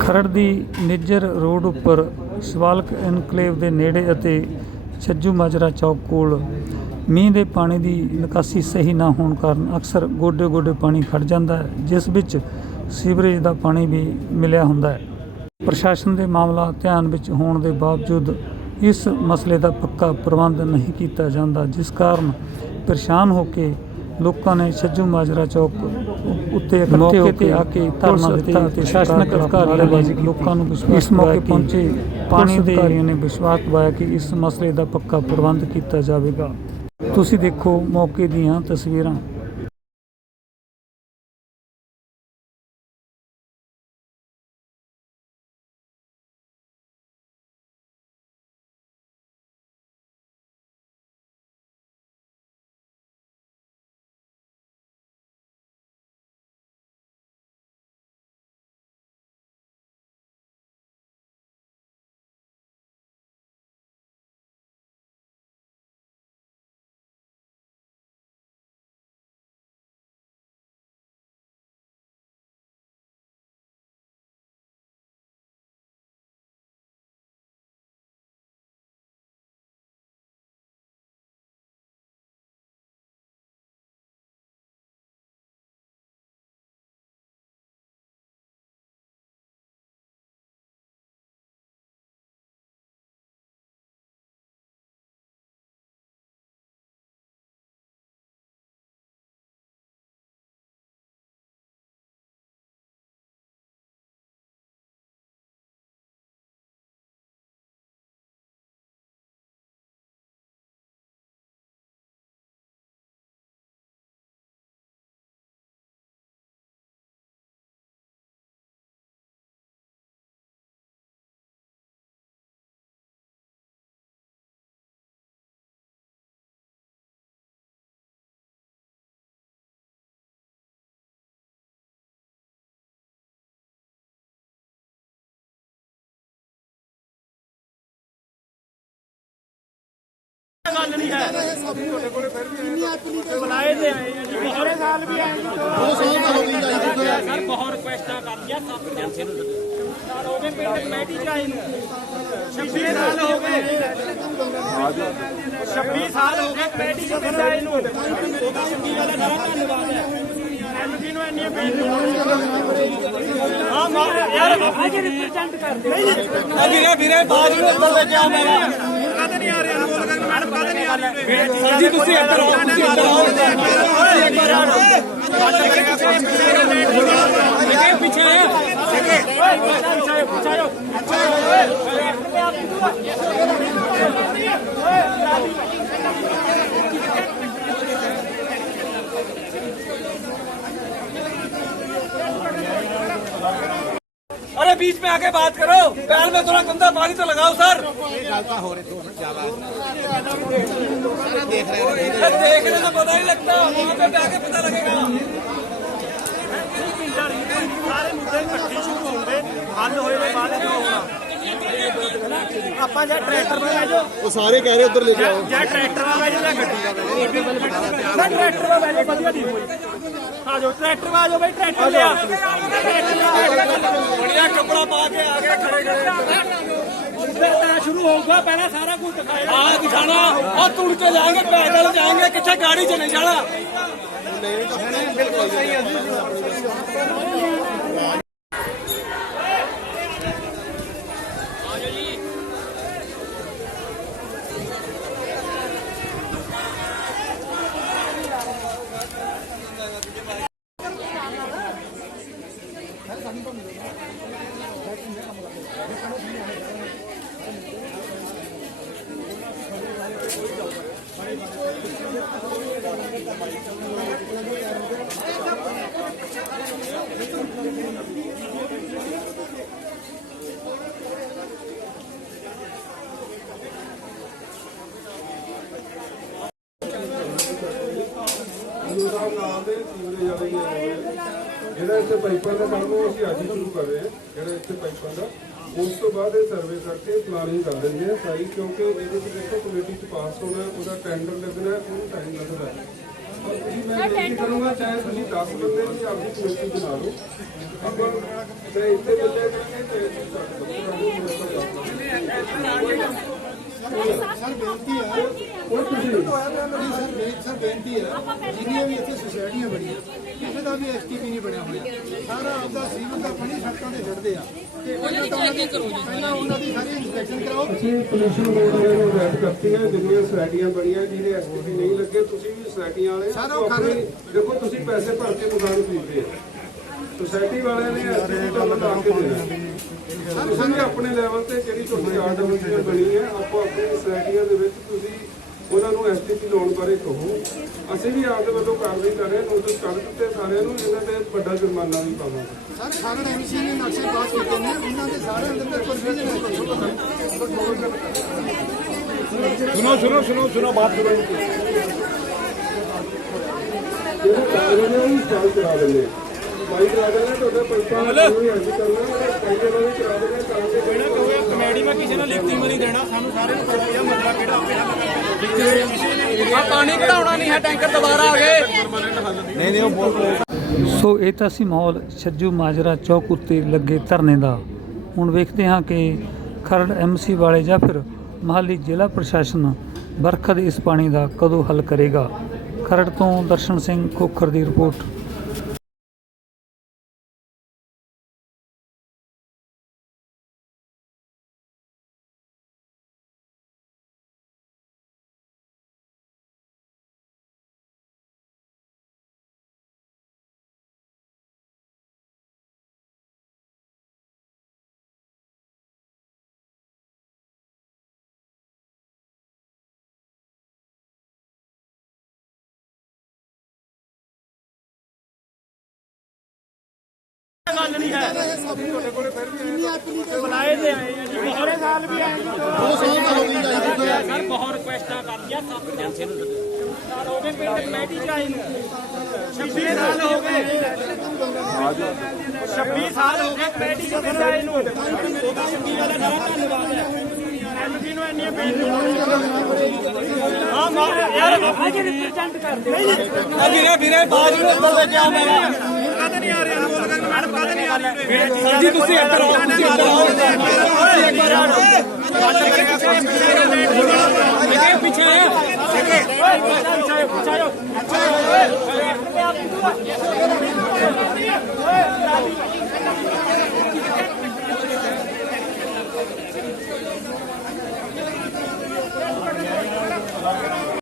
ਖਰੜ ਦੀ Nijjar road ਉੱਪਰ ਸਵਾਲਕ enclave ਦੇ ਨੇੜੇ ਅਤੇ ਛੱਜੂ ਮਾਜਰਾ ਚੌਕ ਕੋਲ ਮੀਂਹ ਦੇ ਪਾਣੀ ਦੀ ਨਿਕਾਸੀ ਸਹੀ ਨਾ ਹੋਣ ਕਾਰਨ ਅਕਸਰ ਗੋਡੇ-ਗੋਡੇ ਪਾਣੀ ਖੜ ਜਾਂਦਾ ਹੈ, ਜਿਸ ਵਿੱਚ ਸੀਵਰੇਜ ਦਾ ਪਾਣੀ ਵੀ ਮਿਲਿਆ ਹੁੰਦਾ ਹੈ। ਪ੍ਰਸ਼ਾਸਨ ਦੇ ਮਾਮਲਾ ਧਿਆਨ ਵਿੱਚ ਹੋਣ ਦੇ ਬਾਵਜੂਦ ਇਸ ਮਸਲੇ ਦਾ ਪੱਕਾ ਪ੍ਰਬੰਧ ਨਹੀਂ ਕੀਤਾ ਜਾਂਦਾ, ਜਿਸ ਕਾਰਨ ਪਰੇਸ਼ਾਨ ਹੋ ਕੇ ਲੋਕਾਂ ਨੇ ਛੱਜੂ ਮਾਜਰਾ ਚੌਕ ਉੱਤੇ ਇਕੱਠੇ ਹੋ ਕੇ ਆ ਕੇ ਧਰਨਾ ਦਿੱਤਾ ਅਤੇ ਸ਼ਾਸਨਕ ਅਧਿਕਾਰੀਆਂ ਨੇ ਲੋਕਾਂ ਨੂੰ ਵਿਸ਼ਵਾਸ ਇਸ ਮੌਕੇ ਪਹੁੰਚੇ ਪਾਣੀ ਦੇ ਅਧਿਕਾਰੀਆਂ ਨੇ ਵਿਸ਼ਵਾਸ ਦਿਵਾਇਆ ਕਿ ਇਸ ਮਸਲੇ ਦਾ ਪੱਕਾ ਪ੍ਰਬੰਧ ਕੀਤਾ ਜਾਵੇਗਾ। ਤੁਸੀਂ ਦੇਖੋ ਮੌਕੇ ਦੀਆਂ ਤਸਵੀਰਾਂ। ਬਣਾਏ ਤੇ ਆਏ ਆ ਜੀ ਪਿਛਲੇ ਸਾਲ ਵੀ ਆਏ ਜੀ। ਦੋ ਸਰ ਬਹੁਤ ਰਿਕੁਐਸਟਾਂ ਕਰਦੀਆਂ ਸੱਤ ਜੈਸੇ ਨੂੰ। ਸਾਲ ਹੋ ਗਏ ਪਿੰਡ ਕਮੇਟੀ ਚ ਆਏ ਨੂੰ। 26 ਸਾਲ ਹੋ ਗਏ। 26 ਸਾਲ ਹੋ ਗਏ ਕਮੇਟੀ ਚ ਪਿੰਡ ਆਏ ਨੂੰ। ਚੰਗੀ ਗੱਲ ਹੈ ਸਾਰਾ ਧੰਨਵਾਦ ਹੈ। ਐਮਪੀ ਨੂੰ ਇੰਨੀ ਬੇਨਤੀ ਹਾਂ ਮਾਂ ਯਾਰ ਅੱਜ ਰਿਪਰੈਜ਼ੈਂਟ ਕਰਦੇ ਨਹੀਂ ਵੀਰੇ ਵੀਰੇ ਬਾਹਰ ਨੂੰ ਅੰਦਰ ਲੈ ਕੇ ਆ ਮੈਂ ਕਦੇ ਨਹੀਂ ਆ ਰਿਹਾ। ਰਹੀ ਜੀ ਤੁਸੀਂ ਇੱਧਰ ਆਓ ਤੁਸੀਂ ਇੱਧਰ ਆਓ। ਇੱਕ ਵਾਰ ਆਓ। ਅੱਗੇ ਪਿੱਛੇ अरे बीच में आके बात करो पैर में थोड़ा गंदा पानी तो लगाओ सर सर, देखने से पता नहीं लगता वहाँ पे जाके पता लगेगा ਸਾਰੇ ਮੁੱਦੇ ਇਕੱਠੇ ਸ਼ੁਰੂ ਹੁੰਦੇ ਹੱਲ ਹੋਏ ਦੇ ਬਾਅਦ ਜੋ ਹੋਣਾ ਆਪਾਂ ਜਾਂ ਟਰੈਕਟਰ ਤੇ ਬਹਿ ਜਾਓ ਉਹ ਸਾਰੇ ਕਹਿ ਰਹੇ ਉਧਰ ਲੈ ਕੇ ਆਓ ਜਾਂ ਟਰੈਕਟਰ ਨਾਲ ਬਹਿ ਜਾਓ ਜਾਂ ਗੱਡੀ ਨਾਲ ਬਹਿ ਜਾਓ ਮੈਂ ਟਰੈਕਟਰ ਨਾਲ ਬਹਿ ਜਾਓ ਵਧੀਆ ਦੀ ਹੋਈ ਆ ਜਾਓ ਟਰੈਕਟਰ ਆ ਜਾਓ ਬਈ ਟਰੈਕਟਰ ਲਿਆ। ਬੜਿਆ ਕੱਪੜਾ ਪਾ ਕੇ ਆ ਗਿਆ ਖੜੇ ਖੜੇ। ਫਿਰ ਤਾਂ ਸ਼ੁਰੂ ਹੋਊਗਾ ਪਹਿਲਾਂ ਸਾਰਾ ਕੁਝ ਦਿਖਾਏਗਾ ਆ ਦਿਖਾਣਾ ਆ ਤੁੜ ਕੇ ਜਾਾਂਗੇ ਪੈਦਲ ਜਾਾਂਗੇ ਕਿੱਥੇ ਗਾੜੀ ਚ ਨਹੀਂ ਜਾਣਾ। ਨਹੀਂ ਬਿਲਕੁਲ ਸਹੀ ਹੈ cinco minutos. ਸੀਵਰੇਜ ਵਾਲੇ ਹੀ ਆਏ ਹੋਏ ਆ। ਜਿਹੜਾ ਇੱਥੇ ਪਾਈਪਾਂ ਦਾ ਕੰਮ ਉਹ ਅਸੀਂ ਅੱਜ ਹੀ ਸ਼ੁਰੂ ਕਰ ਰਹੇ ਹਾਂ ਜਿਹੜਾ ਇੱਥੇ ਪਾਈਪਾਂ ਦਾ ਉਸ ਤੋਂ ਬਾਅਦ ਇਹ ਸਰਵੇ ਕਰਕੇ ਪਲਾਨਿੰਗ ਕਰ ਦਿੰਦੇ ਆ ਸਾਈ ਕਿਉਂਕਿ ਇਹਦੇ ਵਿੱਚ ਦੇਖੋ ਕਮੇਟੀ ਚ ਪਾਸ ਹੋਣਾ ਉਹਦਾ ਟੈਂਡਰ ਲੱਗਣਾ ਉਹਨੂੰ ਟਾਈਮ ਲੱਗਦਾ ਹੈ। ਮੈਂ ਬੇਨਤੀ ਕਰੂੰਗਾ ਚਾਹੇ ਤੁਸੀਂ 10 ਬੰਦੇ ਵੀ ਆਪਣੀ ਕਮੇਟੀ ਬਣਾ ਲਓ ਆਪਾਂ ਚਾਹੇ ਇੱਥੇ ਬੰਦੇ ਕਰਾਂਗੇ ਤੇ ਸਰ ਬੇਨਤੀ ਹੈ ਕੋਈ ਕੁਝ ਨਹੀਂ ਨਹੀਂ ਸਰ ਬੇ- ਸਰ ਬੇਨਤੀ ਹੈ ਜਿੰਨੀਆਂ ਵੀ ਇੱਥੇ ਸੁਸਾਇਟੀਆਂ ਬਣੀਆਂ ਕਿਸੇ ਦਾ ਵੀ ਐਸਟੀਪੀ ਨਹੀਂ ਬਣਿਆ ਹੋਇਆ। ਸਾਰਾ ਆਪਦਾ ਸੀਵਰ ਦਾ ਪਾਣੀ ਸੜਕਾਂ ਤੇ ਛੱਡਦੇ ਆ। ਤੇ ਉਹਨਾਂ ਦਾ ਪਹਿਲਾਂ ਉਹਨਾਂ ਦੀ ਸਾਰੀ ਇਨਸਪੈਕਸ਼ਨ ਕਰਾਓ। ਅਸੀਂ ਪੋਲੂਸ਼ਨ ਬੋਰਡ ਵਾਲਿਆਂ ਨੂੰ ਹਦਾਇਤ ਕਰਤੀ ਹੈ ਜਿੰਨੀਆਂ ਸੁਸਾਇਟੀਆਂ ਬਣੀਆਂ ਜਿਹਦੇ ਐਸਟੀਪੀ ਨਹੀਂ ਲੱਗੇ ਤੁਸੀਂ ਵੀ ਸੁਸਾਇਟੀਆਂ ਵਾਲੇ ਦੇਖੋ ਤੁਸੀਂ ਪੈਸੇ ਭਰ ਕੇ ਮਕਾਨ ਖਰੀਦੇ ਆ। ਸੋਸਾਇਟੀ ਵਾਲਿਆਂ ਨੇ ਅੱਜ ਵੀ ਤੁਹਾਨੂੰ ਲਾ ਕੇ ਦੇਣਾ ਤੁਸੀਂ ਵੀ ਆਪਣੇ ਲੈਵਲ ਤੇ ਜਿਹੜੀ ਤੁਹਾਡੀ ਆਰਟ ਬਣੀ ਹੈ ਆਪੋ ਆਪਣੀ ਸੋਸਾਇਟੀਆਂ ਦੇ ਵਿੱਚ ਤੁਸੀਂ ਉਹਨਾਂ ਨੂੰ ਐਸਟੀਪੀ ਲੋਨ ਬਾਰੇ ਕਹੋ। ਅਸੀਂ ਵੀ ਆਪਦੇ ਵੱਲੋਂ ਕਾਰਵਾਈ ਕਰ ਰਹੇ ਹਾਂ ਨੋਟਿਸ ਕਰ ਦਿੱਤੇ ਸਾਰਿਆਂ ਨੂੰ ਇਹਨਾਂ ਤੇ ਵੱਡਾ ਜੁਰਮਾਨਾ ਵੀ ਪਾਵਾਂਗੇ। ਸਰ ਖਰੜ ਐਮਸੀ ਨੇ ਨਕਸ਼ੇ ਪਾਸ ਕੀਤੇ ਨੇ ਉਹਨਾਂ ਦੇ ਸਾਰਿਆਂ ਦੇ ਅੰਦਰ ਪ੍ਰੋਵੀਜ਼ਨ ਹੈ। ਸੁਣੋ ਸੁਣੋ ਸੁਣੋ ਸੁਣੋ ਬਾਤ ਸੁਣੋ। ਜਿਹੜੇ ਕਾਰਵਾਈ ਨੂੰ ਚਾਲ ਕਰਾ ਦਿੰਦੇ ਸੋ ਇਹ ਤਾਂ ਸੀ ਮਾਹੌਲ ਛੱਜੂ ਮਾਜਰਾ ਚੌਕ ਉੱਤੇ ਲੱਗੇ ਧਰਨੇ ਦਾ। ਹੁਣ ਵੇਖਦੇ ਹਾਂ ਕਿ ਖਰੜ ਐਮਸੀ ਵਾਲੇ ਜਾਂ ਫਿਰ ਮਹਾਲੀ ਜ਼ਿਲ੍ਹਾ ਪ੍ਰਸ਼ਾਸਨ ਬਰਖਾ ਦੇ ਇਸ ਪਾਣੀ ਦਾ ਕਦੋਂ ਹੱਲ ਕਰੇਗਾ। ਖਰੜ ਤੋਂ ਦਰਸ਼ਨ ਸਿੰਘ ਖੋਖਰ ਦੀ ਰਿਪੋਰਟ। ਗੱਲ ਨਹੀਂ ਹੈ। ਬੁਲਾਏ ਤੇ ਆਏ ਆ ਜੀ। ਬਹੁਤ ਸਾਲ ਵੀ ਆਏ ਜੀ ਦੋ ਸਾਲ ਹੋ ਗਏ ਸਰ ਬਹੁਤ ਰਿਕੁਐਸਟਾਂ ਕਰਦੀਆਂ ਸੱਤ ਜੈਂਸੇ ਨੂੰ। ਸਾਲ ਹੋ ਗਏ ਪਿੰਡ ਕਮੇਟੀ ਚ ਆਏ ਨੂੰ। 26 ਸਾਲ ਹੋ ਗਏ। 26 ਸਾਲ ਹੋ ਗਏ ਕਮੇਟੀ ਚ ਪਿੰਡ ਆਏ ਨੂੰ। ਗੱਲ ਹੈ ਸਾਰਾ ਧੰਨਵਾਦ ਹੈ ਐਮਪੀ ਨੂੰ ਇੰਨੀਆਂ ਬੇਨਤੀਆਂ ਹਾਂ ਮਾਰ ਯਾਰ ਅੱਜ ਰਿਪਰੈਜ਼ੈਂਟ ਕਰਦੇ ਨਹੀਂ ਵੀਰੇ ਵੀਰੇ ਬਾਹਰ ਨੂੰ ਅੰਦਰ ਲੈ ਕੇ ਆ ਮੈਂ ਕਦ ਨਹੀਂ ਆ ਰਿਹਾ ਬੋਲ ਕੇ ਮੈਡਮ ਕਾਹਦੇ ਨਹੀਂ ਆ ਰਹੀ ਸਰ ਜੀ ਤੁਸੀਂ ਇੱਧਰ ਆਓ ਤੁਸੀਂ ਇੱਧਰ ਆਓ ਇੱਕ ਵਾਰ ਆਓ ਅੱਗੇ ਪਿੱਛੇ ਅੱਗੇ ਪਿੱਛੇ